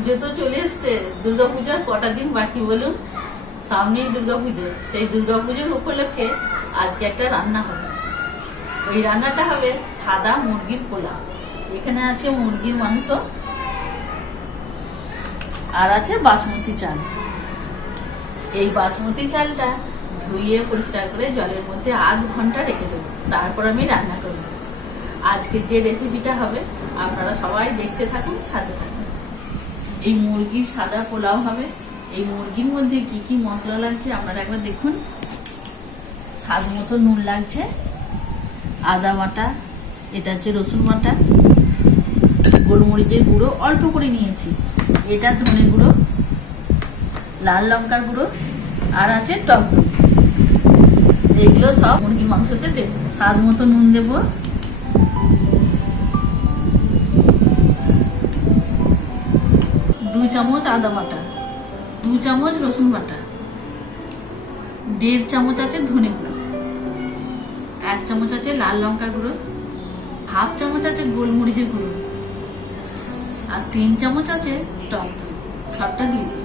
পুজো তো চলে এসছে, দুর্গাপূজার কটা দিন বাকি বলুন। সামনেই দুর্গাপুজো, সেই দুর্গাপুজোর উপলক্ষে আজকে একটা রান্না হবে। ওই রান্নাটা হবে সাদা মুরগির পোলাও। এখানে আছে মুরগির মাংস আর আছে বাসমতি চাল। এই বাসমতি চালটা ধুয়ে পরিষ্কার করে জলের মধ্যে আধ ঘন্টা রেখে দেবো, তারপর আমি রান্না করব। আজকে যে রেসিপিটা হবে আপনারা সবাই দেখতে থাকুন, সাথে থাকুন। এই মুরগির সাদা পোলাও হবে। এই মুরগির মধ্যে কি কি মশলা লাগছে আপনারা একবার দেখুন। স্বাদ মতো নুন লাগছে, আদা বাটা, এটা হচ্ছে রসুন বাটা, গোলমরিচের গুঁড়ো অল্প করে নিয়েছি, এটা ধনে গুঁড়ো, লাল লঙ্কার গুঁড়ো, আর আছে টক দই। এগুলো সব মুরগির মাংসতে দেবো। স্বাদ মতো নুন দেবো, 2 চামচ আদা বাটা, 2 চামচ রসুন বাটা, 1.5 চামচ আছে ধনে গুঁড়ো, 1 চামচ আছে লাল লঙ্কার গুঁড়ো, 1/2 চামচ আছে গোলমরিচের গুঁড়ো, আর 3 চামচ আছে টক দই। সবটা দিয়ে দিই।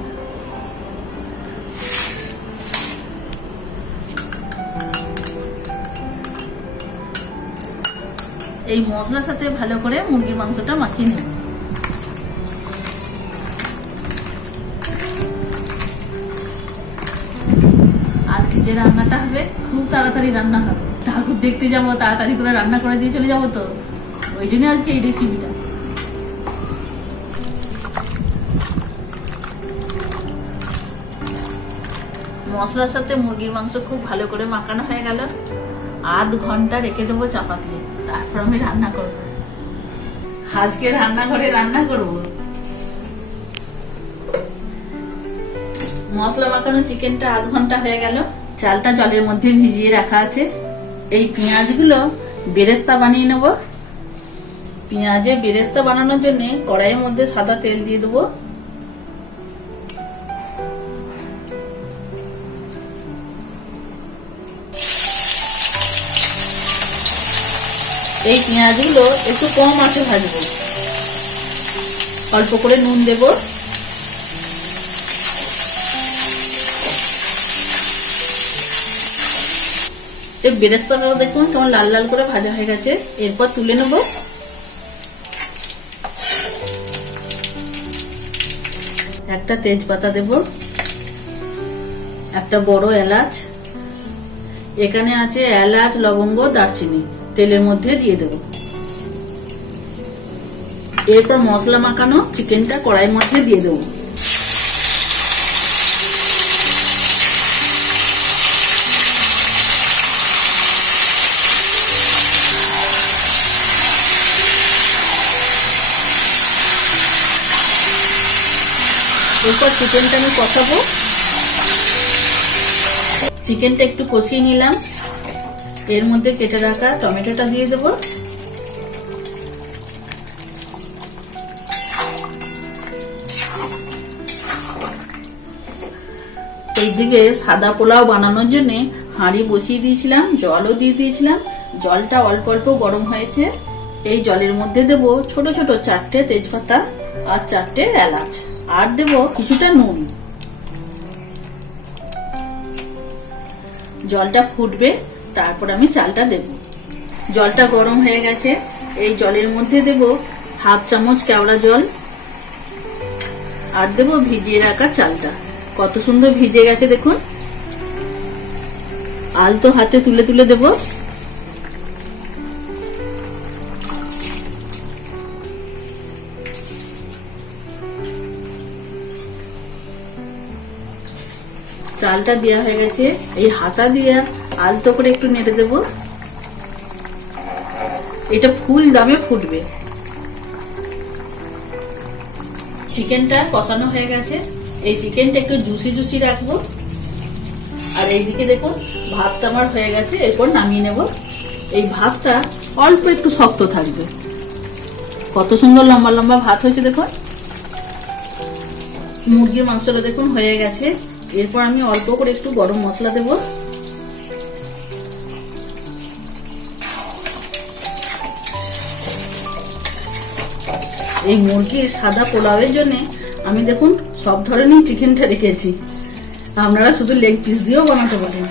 এই মশলার সাথে ভালো করে মুরগির মাংসটা মাখিয়ে নেব। আজকে যে রান্নাটা হবে খুব তাড়াতাড়ি রান্না হবে। ঠাকুর দেখতে যাবো, তাড়াতাড়ি করে রান্না করে দিয়ে চলে যাবো, তো ওই জন্য আজকে এই রেসিপিটা। মশলার সাথে মুরগির মাংস খুব ভালো করে মাখানো হয়ে গেল। আধ ঘন্টা রেখে দেবো চাপা দিয়ে, তারপর আমি রান্না করবো। আজকে রান্নাঘরে রান্না করব। মশলা মাখানো চিকেনটা আধ ঘন্টা হয়ে গেল। চালটা জলের মধ্যে ভিজিয়ে রাখা আছে। এই পেঁয়াজগুলো বেরেস্তা বানিয়ে নেব। পেঁয়াজে বেরেস্তা বানানোর জন্য কড়াইয়ের মধ্যে সাদা তেল দিয়ে দেবো। এই পেঁয়াজগুলো একটু কম আঁচে ভাজবো। অল্প করে নুন দেব। এই বেরেস্তাটা দেখুন কেমন লাল লাল করে ভাজা হয়ে গেছে। এরপর তুলে নেব। একটা তেজপাতা দেব, একটা বড় এলাচ, এখানে আছে এলাচ, লবঙ্গ, দারচিনি, তেলের মধ্যে দিয়ে দেব। এরপর মশলা মাখানো চিকেনটা কড়াইয়ের মধ্যে দিয়ে দেব। এরপর চিকেনটা আমি কষাবো। চিকেনটা একটু কষিয়ে নিলাম। এর মধ্যে কেটে রাখা টমেটোটা দিয়ে দেব। এইদিকে সাদা পোলাও বানানোর জন্য হাঁড়ি বসিয়ে দিয়েছিলাম, জলও দিয়ে দিয়েছিলাম। জলটা অল্প অল্প গরম হয়েছে। এই জলের মধ্যে দেব ছোট ছোট 4টে তেজপাতা আর 4টে এলাচ, আর দেব কিছুটা নুন। জলটা ফুটবে, তারপর আমি চালটা দেব। জলটা গরম হয়ে গেছে। এই জলের মধ্যে দেব 1/2 চামচ কেওড়া জল, আর দেব ভিজিয়ে রাখা চালটা। কত সুন্দর ভিজে গেছে দেখুন। আলতো হাতে তুলে তুলে দেব। চালটা দেওয়া হয়ে গেছে। এই হাতা দিয়ে আলতো করে একটু নেড়ে দেব। এটা ফুল দমে ফুটবে। চিকেনটা কষানো হয়ে গেছে। এই চিকেনটা একটু জুসি জুসি রাখবো। আর এইদিকে দেখুন ভাতটা আমার হয়ে গেছে। এরপর নামিয়ে নেব। এই ভাতটা অল্প একটু শক্ত থাকবে। কত সুন্দর লম্বা লম্বা ভাত হয়েছে দেখুন। মুরগির মাংসটা দেখুন হয়ে গেছে। এরপর আমি অল্প করে একটু গরম মশলা দেব। এই মুরগির সাদা পোলাওয়ের জন্য আমি দেখুন সব ধরনের চিকেনটা রেখেছি, আপনারা শুধু লেগ পিস দিয়েও বানাতে পারেন।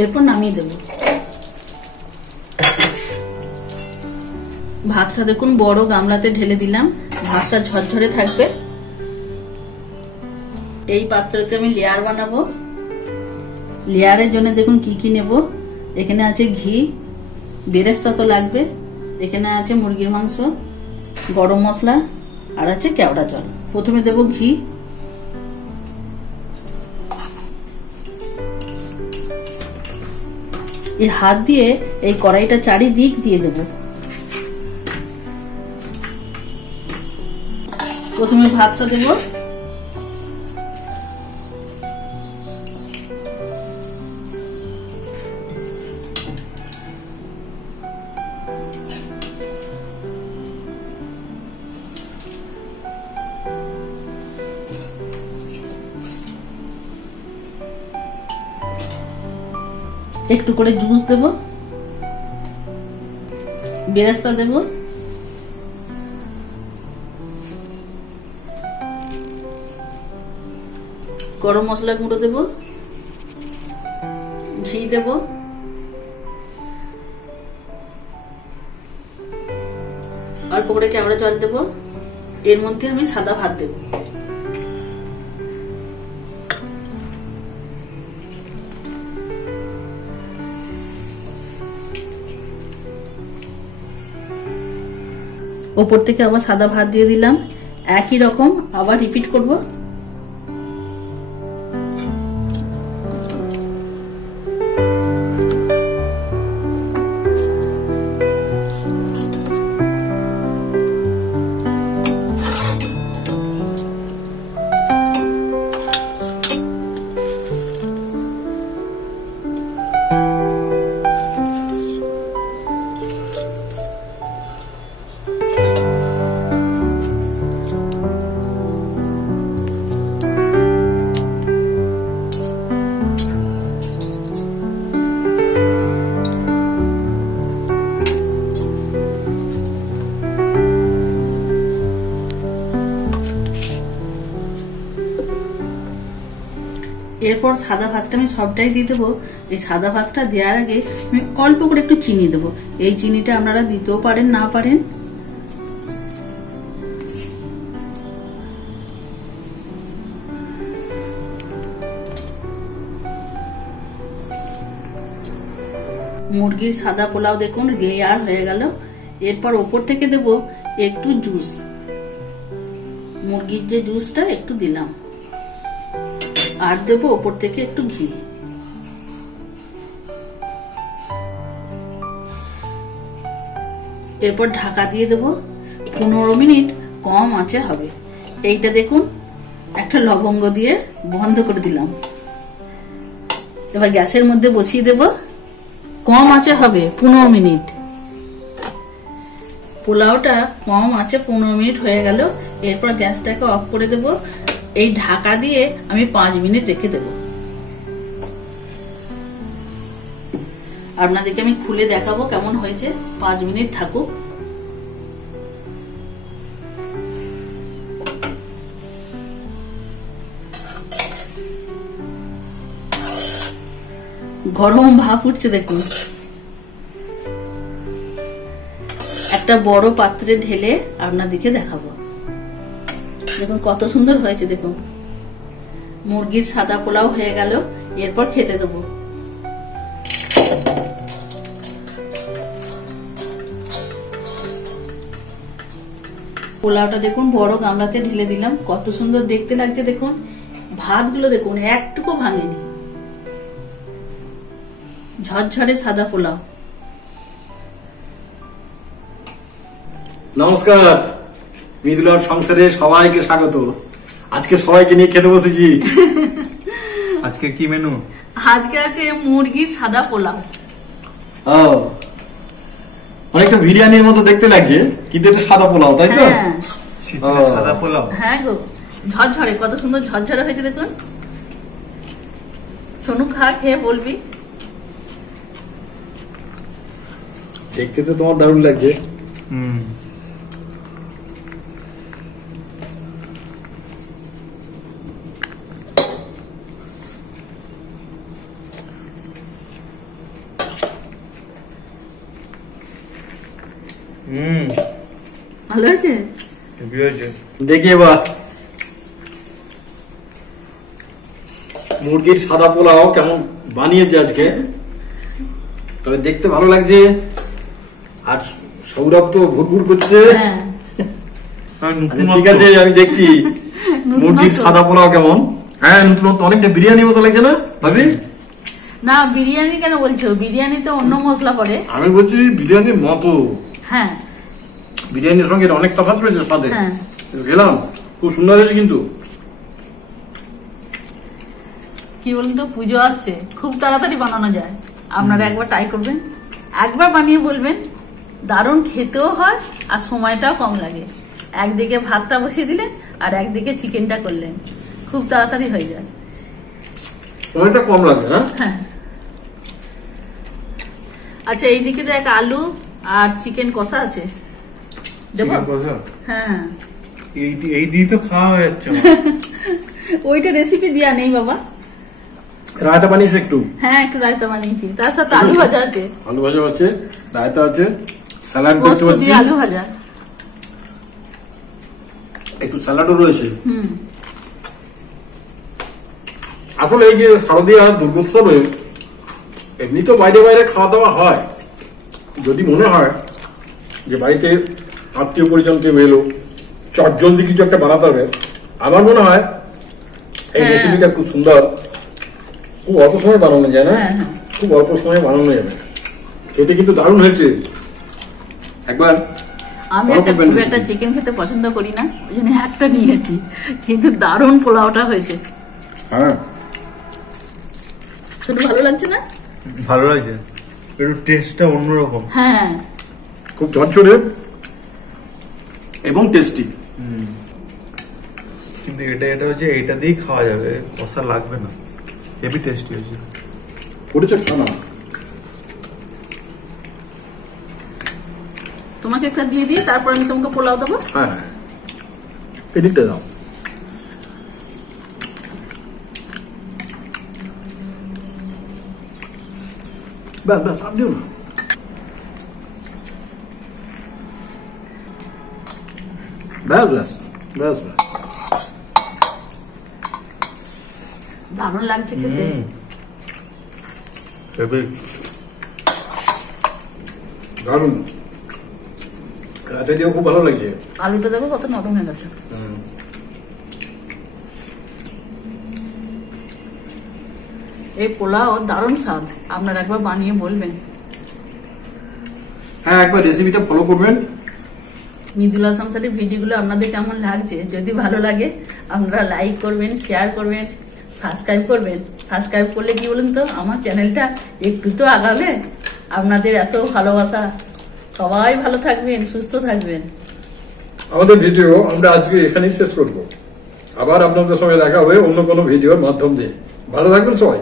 এরপর নামিয়ে দেব। ভাতটা দেখুন বড় গামলাতে ঢেলে দিলাম, ভাতটা ঝরঝরে থাকবে। এই পাত্রতে আমি লেয়ার বানাবো। লেয়ারের জন্য দেখুন কি কি নেব। এখানে আছে ঘি, বেরেস্তা তো লাগবে, এখানে আছে মুরগির মাংস, গরম মশলা, আর আছে কেওড়া জল। প্রথমে দেব ঘি। এই হাত দিয়ে এই কড়াইটা চারিদিক দিয়ে দেব। প্রথমে ভাতটা দেব, একটু করে জুস দেব, বেরেস্তা দেব, গরম মশলা গুঁড়ো দেব, ঘি দেব, অল্প করে কেওড়া জল দেব। এর মধ্যে আমি সাদা ভাত দেব। ওপর থেকে আবার সাদা ভাত দিয়ে দিলাম। একই রকম আবার রিপিট করব। এরপর সাদা ভাতটা আমি সবটাই দিয়ে দেবো। এই সাদা ভাতটা দেওয়ার আগে আমি অল্প করে একটু চিনি দেবো। এই চিনিটা আপনারা দিতেও পারেন, না পারেন। মুরগির সাদা পোলাও দেখুন লেয়ার হয়ে গেল। এরপর ওপর থেকে দেব একটু জুস, মুরগির যে জুসটা একটু দিলাম, আর দেব ওপর থেকে একটু ঘি। এরপর ঢাকা দিয়ে দেব। 15 মিনিট কম আঁচে হবে। এইটা দেখুন একটা লবঙ্গ দিয়ে বন্ধ করে দিলাম। এবার গ্যাসের মধ্যে বসিয়ে দেব। কম আঁচে হবে 15 মিনিট। পোলাওটা কম আঁচে 15 মিনিট হয়ে গেল। এরপর গ্যাসটাকে অফ করে দেব। এই ঢাকা দিয়ে আমি 5 মিনিট রেখে দেব। আপনাদেরকে আমি খুলে দেখাবো কেমন হয়েছে। 5 মিনিট থাকুক। গরম ভাপ উঠছে দেখুন। একটা বড় পাত্রে ঢেলে আপনাদেরকে দেখাবো। দেখুন কত সুন্দর হয়েছে। দেখুন মুরগির সাদা পোলাও হয়ে গেল। এরপর খেতে দেবো। পোলাওটা দেখুন বড় গামলাতে ঢেলে দিলাম। কত সুন্দর দেখতে লাগছে দেখুন। ভাতগুলো দেখুন একটুকু ভাঙেনি। ঝরঝরে সাদা পোলাও। নমস্কার, মৃদুলার সংসারে সবাইকে স্বাগত। আজকে সবাইকে নিয়ে খেতে বসেছি। আজকে কি মেনু? আজকে আছে মুরগির সাদা পোলাও। অনেকটা বিরিয়ানির মতো দেখতে লাগছে, কিন্তু এটা সাদা পোলাও, তাই তো? সাদা পোলাও। হ্যাঁ গো, ঝরঝরে কত সুন্দর ঝরঝরে হয়েছে দেখুন। সোনু খা, খেয়ে বলবি। দেখতে তো তোমার দারুণ লাগছে। হুম হুম ভালো আছে? হেভি হয়েছে। দেখি এবার মুরগির সাদা পোলাও কেমন বানিয়েছে আজকে। তবে দেখতে ভালো লাগছে। আর সৌরভ তো ভুরভুর করছে। হ্যাঁ, আচ্ছা, ঠিক আছে, আমি দেখছি মুরগির সাদা পোলাও কেমন। হ্যাঁ, নতুন অনেকটা বিরিয়ানি মতো লাগছে না ভাবি? না, বিরিয়ানি কেন বলছো? বিরিয়ানি তো অন্য মশলা পড়ে। আমি বলছি বিরিয়ানির মতো। হ্যাঁ বিরিয়ানির সঙ্গে অনেক তফাৎ রয়েছে স্বাদে। হ্যাঁ। খেলাম, খুব সুন্দর হয়েছে কিন্তু। কি বলুন তো, পুজো আসছে, খুব তাড়াতাড়ি বানানো যায়। আপনারা একবার ট্রাই করবেন, একবার বানিয়ে বলবেন। দারুণ খেতেও হয় আর সময়টাও কম লাগে। একদিকে ভাতটা বসিয়ে দিলেন আর একদিকে চিকেনটা করলেন, খুব তাড়াতাড়ি হয়ে যায়। সময়টা কম লাগে। হ্যাঁ, হ্যাঁ। আচ্ছা, এইদিকে তো এক আলু আর চিকেন কষা আছে, দেবো? চিকেন কষা? হ্যাঁ, এই দিয়ে তো খাওয়া হয়ে যাচ্ছে আমার। ওইটা রেসিপি দেওয়া নেই বাবা। রায়তা বানিয়েছো একটু? হ্যাঁ, একটু রায়তা বানিয়েছি, তার সাথে আলু ভাজা আছে। আলু ভাজা আছে, রায়তা আছে, স্যালাড পোস্ত দেখতে পাচ্ছি, দিয়ে আলু ভাজা। একটু স্যালাডও রয়েছে। হুম। আসলে এই যে শারদীয়া দুর্গোৎসবে এমনি তো বাইরে বাইরে খাওয়া দাওয়া হয়। যদি মনে হয় যে বাড়িতে আত্মীয় পরিজন কেউ এলো, চটজলদি কিছু একটা বানাতে হবে, আমার মনে হয় এই হ্যাঁ। রেসিপিটা খুব সুন্দর। খুব অল্প সময় বানানো যায় না? হ্যাঁ, হ্যাঁ। খুব অল্প সময় বানানো যাবে। খেতে কিন্তু দারুণ হয়েছে। একবার আমি follow একটা করবেন খুব recipe। একটা চিকেন খেতে পছন্দ করি না, ওই জন্য একটা নিয়েছি, কিন্তু দারুণ পোলাওটা হয়েছে। হ্যাঁ, শুধু ভালো লাগছে না? ভালো লাগছে, একটু টেস্টটা অন্যরকম। হ্যাঁ, খুব ঝরঝরে এবং টেস্টি। কিন্তু এটা হচ্ছে এটা দিয়েই খাওয়া যাবে, কষা লাগবে না। হেভি টেস্টি হয়েছে। করেছে খানা। তোমাকে একটা দিয়ে দিই, তারপর আমি তোমাকে পোলাও দেবো। হ্যাঁ, হ্যাঁ, এদিকটা দাও। ব্যাস ব্যাস, আর দিও না। ব্যাস ব্যাস ব্যাস ব্যাস। দারুণ লাগছে খেতে। হেভি। দারুণ। রাতে দিয়েও খুব ভালো লাগছে। আলুটা দেখো কত নরম হয়ে গেছে। এই পোলাও দারুণ স্বাদ, আপনারা একবার বানিয়ে বলবেন। হ্যাঁ, একবার রেসিপিটা ফলো করবেন। মৃদুলা সংসারের ভিডিওগুলো আপনাদের কেমন লাগছে? যদি ভালো লাগে আপনারা লাইক করবেন, শেয়ার করবেন, সাবস্ক্রাইব করবেন। সাবস্ক্রাইব করলে কি বলুন তো, আমার চ্যানেলটা একটু তো আগাবে। আপনাদের এত ভালোবাসা। সবাই ভালো থাকবেন, সুস্থ থাকবেন। আমাদের ভিডিও আমরা আজকে এখানেই শেষ করব। আবার আপনাদের সঙ্গে দেখা হবে অন্য কোনো ভিডিওর মাধ্যম দিয়ে। ভালো থাকবেন সবাই।